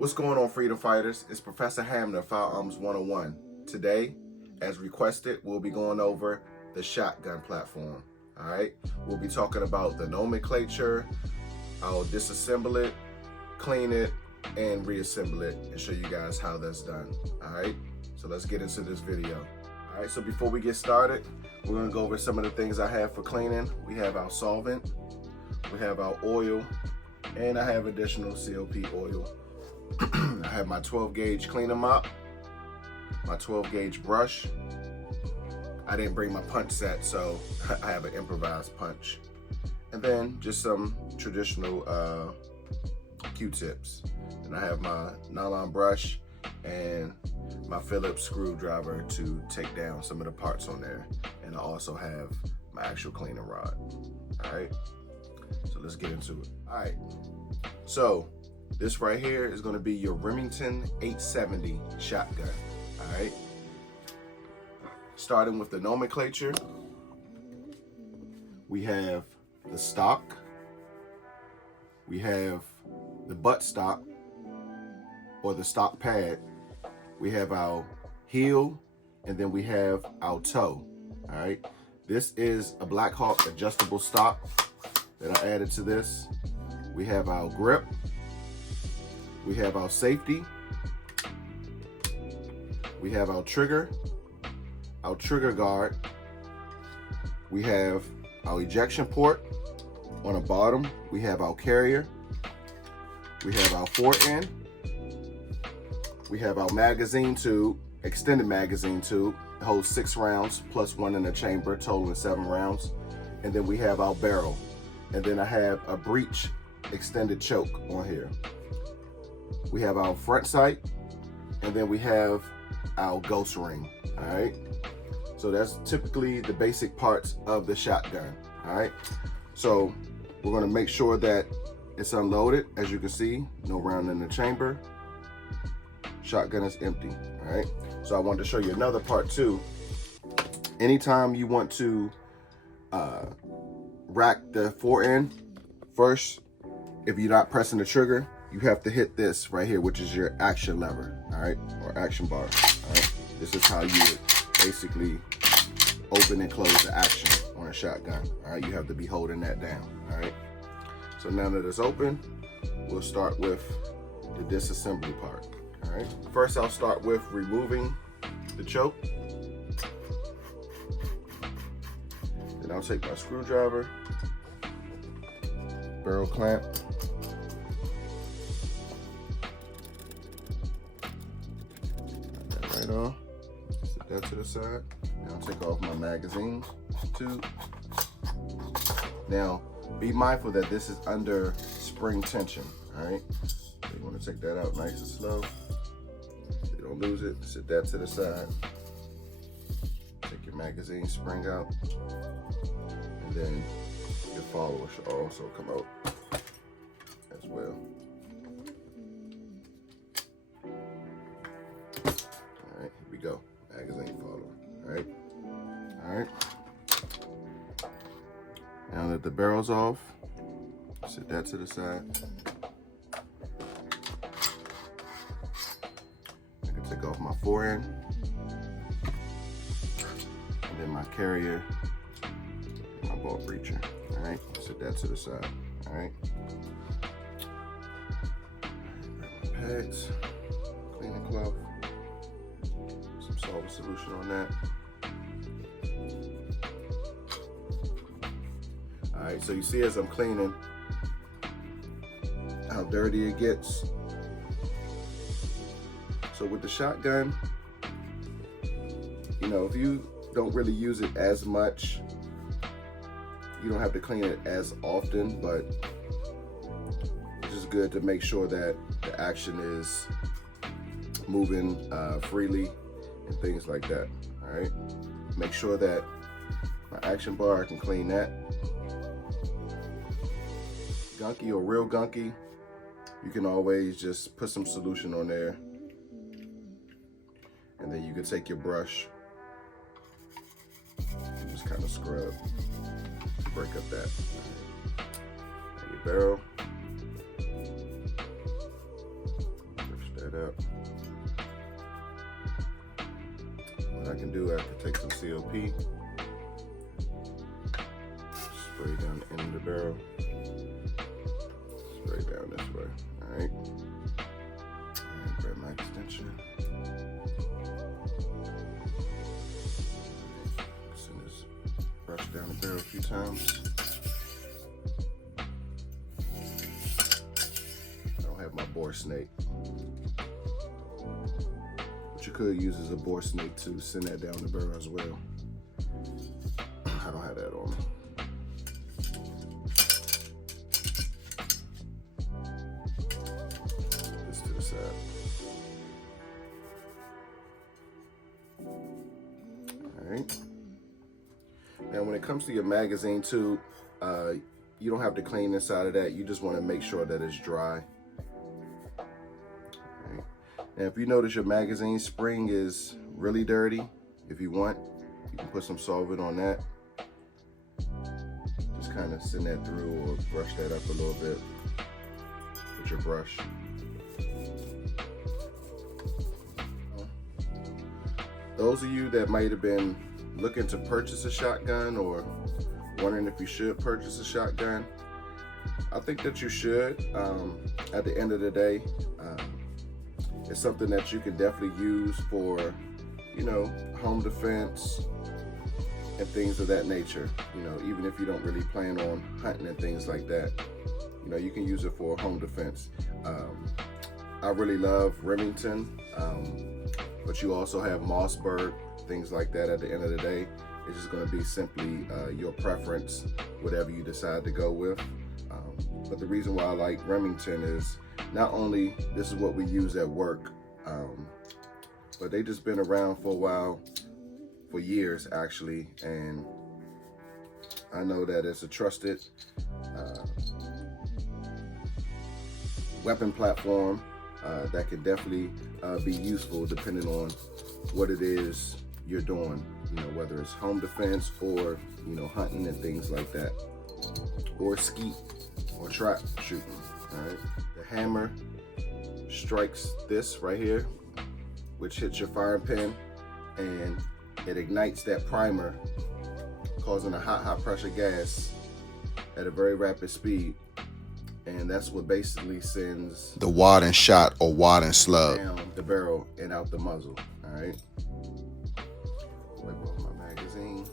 What's going on, Freedom Fighters? It's Professor Hamner, Firearms 101. Today, as requested, we'll be going over the shotgun platform. All right, we'll be talking about the nomenclature. I'll disassemble it, clean it, and reassemble it, and show you guys how that's done. All right, so let's get into this video. All right, so before we get started, we're gonna go over some of the things I have for cleaning. We have our solvent, we have our oil, and I have additional COP oil. I have my 12 gauge cleaner mop, my 12 gauge brush. I didn't bring my punch set, so I have an improvised punch. And then just some traditional Q-tips. And I have my nylon brush and my Phillips screwdriver to take down some of the parts on there. And I also have my actual cleaning rod. All right, so let's get into it. All right, so this right here is going to be your Remington 870 shotgun. All right, starting with the nomenclature, we have the stock, we have the butt stock or the stock pad, we have our heel, and then we have our toe. All right, this is a Black Hawk adjustable stock that I added to this. We have our grip, we have our safety, we have our trigger guard, we have our ejection port. On the bottom, we have our carrier, we have our forend, we have our magazine tube, extended magazine tube. It holds 6 rounds plus 1 in the chamber, totaling 7 rounds. And then we have our barrel. And then I have a breech extended choke on here. We have our front sight, and then we have our ghost ring. All right, so that's typically the basic parts of the shotgun. All right, so we're going to make sure that it's unloaded. As you can see, no round in the chamber. Shotgun is empty. All right, so I wanted to show you another part too. Anytime you want to rack the forend, first, if you're not pressing the trigger, you have to hit this right here, which is your action lever, all right, or action bar. All right, this is how you would basically open and close the action on a shotgun. All right, you have to be holding that down. All right, so now that it's open, we'll start with the disassembly part. All right, first I'll start with removing the choke. Then I'll take my screwdriver, barrel clamp, right on, set that to the side. Now I'll take off my magazine tube. Now be mindful that this is under spring tension. All right, so you want to take that out nice and slow. You don't lose it. Set that to the side. Take your magazine spring out, and then your follower should also come out as well. All right, here we go. Magazine follower. All right. All right. Now that the barrel's off, set that to the side. I can take off my forend, and then my carrier, and my bolt breacher. All right, set that to the side. All right. Grab my pads, cleaning cloth, some solvent solution on that. All right, so you see as I'm cleaning how dirty it gets. So with the shotgun, you know, if you don't really use it as much, you don't have to clean it as often, but it's just good to make sure that the action is moving freely and things like that. All right, make sure that my action bar, I can clean that. Gunky or real gunky, you can always just put some solution on there, and then you can take your brush and just kind of scrub, break up that. And your barrel, that up. What I can do after take some COP, spray down the end of the barrel, spray down this way. All right, and grab my extension. Send this brush down the barrel a few times. I don't have my bore snake. What you could use is a bore snake to send that down the barrel as well. I don't have that on me. This to the side. Alright. Now when it comes to your magazine tube, you don't have to clean inside of that. You just want to make sure that it's dry. And if you notice your magazine spring is really dirty, if you want, you can put some solvent on that. Just kind of send that through or brush that up a little bit with your brush. Those of you that might have been looking to purchase a shotgun or wondering if you should purchase a shotgun, I think that you should. At the end of the day, it's something that you can definitely use for, you know, home defense and things of that nature. You know, even if you don't really plan on hunting and things like that, you know, you can use it for home defense. I really love Remington, but you also have Mossberg, things like that. At the end of the day, it's just going to be simply your preference, whatever you decide to go with. But the reason why I like Remington is not only this is what we use at work, but they just been around for a while, for years actually, and I know that it's a trusted weapon platform that can definitely be useful depending on what it is you're doing, you know, whether it's home defense or, you know, hunting and things like that, or skeet or trap shooting. All right, the hammer strikes this right here, which hits your firing pin, and it ignites that primer, causing a high pressure gas at a very rapid speed, and that's what basically sends the wad and shot or wad and slug down the barrel and out the muzzle. All right, wipe off my magazine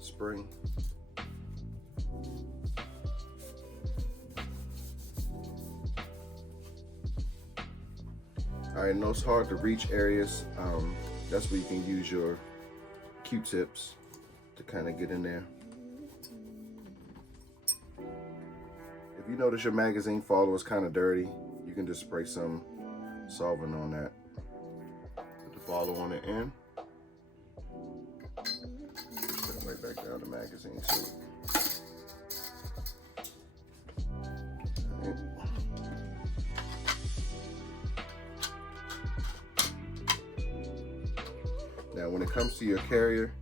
spring. All right, in those hard to reach areas, that's where you can use your Q-tips to kind of get in there. If you notice your magazine follower is kind of dirty, you can just spray some solvent on that. Put the follower on the end. Put it right back down the magazine too. All right. Now, when it comes to your carrier,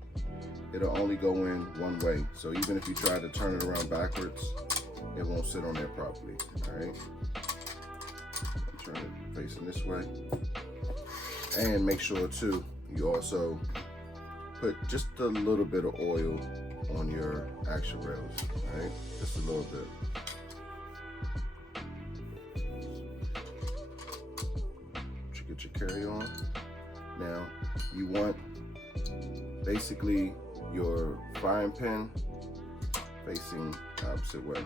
it'll only go in one way. So even if you try to turn it around backwards, it won't sit on there properly. All right. Turn it facing this way, and make sure too you also put just a little bit of oil on your action rails. All right, just a little bit. You get your carry on. Now you want basically your firing pin facing the opposite way,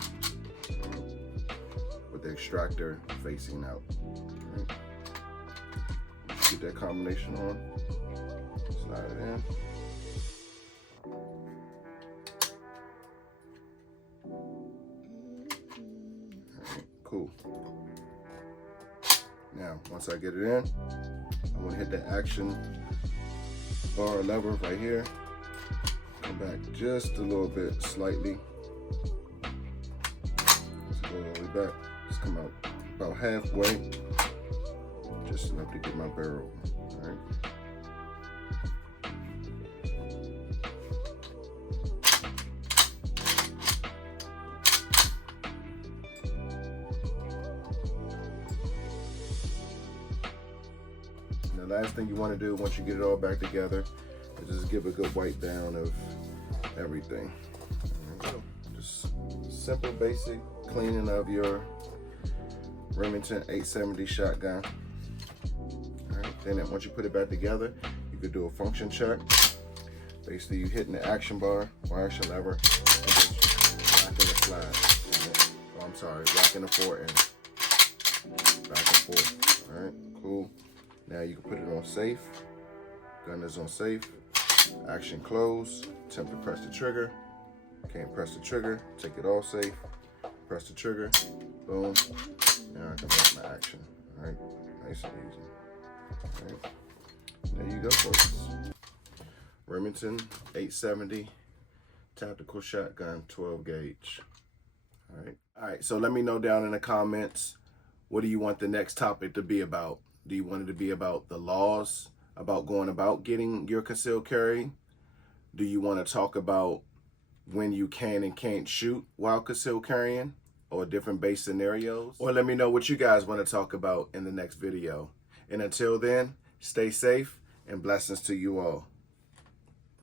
with the extractor facing out. Right. Get that combination on, slide it in. Alright, cool. Now, once I get it in, I'm gonna hit the action bar lever right here. Come back just a little bit, slightly. Let's go all the way back. Just come out about halfway, just enough to get my barrel. All right. And the last thing you want to do once you get it all back together is just give a good wipe down of everything. There we go. Just simple, basic cleaning of your Remington 870 shotgun. All right, then once you put it back together, you could do a function check. Basically, you hitting the action bar or action lever and just rocking the slide. Oh, I'm sorry, rocking the forward end. Back and forth. All right, cool. Now you can put it on safe. Gun is on safe. Action close. Attempt to press the trigger. Can't press the trigger. Take it all safe. Press the trigger. Boom. Now I can make my action. All right, nice and easy. All right, there you go, folks. Remington 870 tactical shotgun, 12 gauge. All right. So let me know down in the comments, what do you want the next topic to be about? Do you want it to be about the laws about going about getting your concealed carry? Do you want to talk about when you can and can't shoot while concealed carrying, or different base scenarios? Or let me know what you guys want to talk about in the next video. And until then, stay safe and blessings to you all.